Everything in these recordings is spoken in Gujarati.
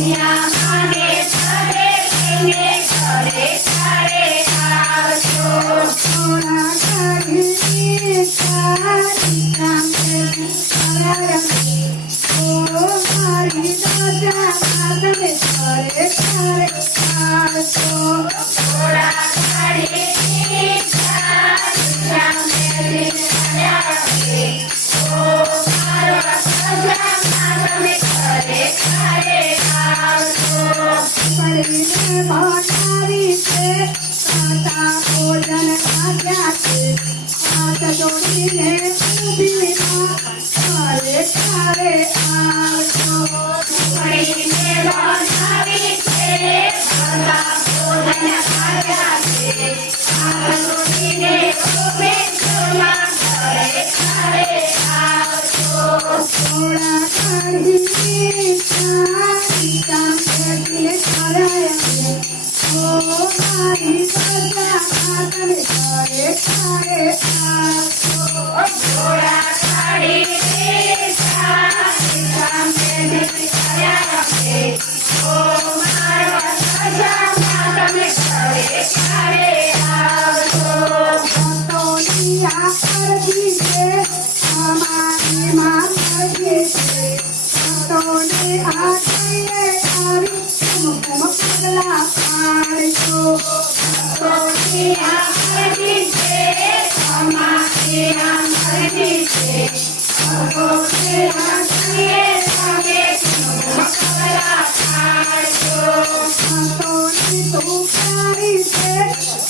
yeah. કરીને બનાવી છે. સાતા ભોજન ખાધ્યા છે. હાથ જોડીને ઊભીમાં ઘરે ઘરે આવજો. થોડા ઘડી સારી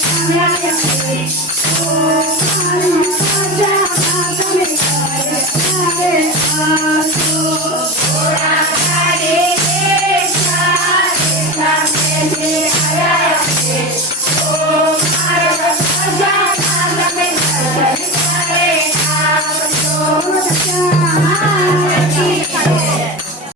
Yeah.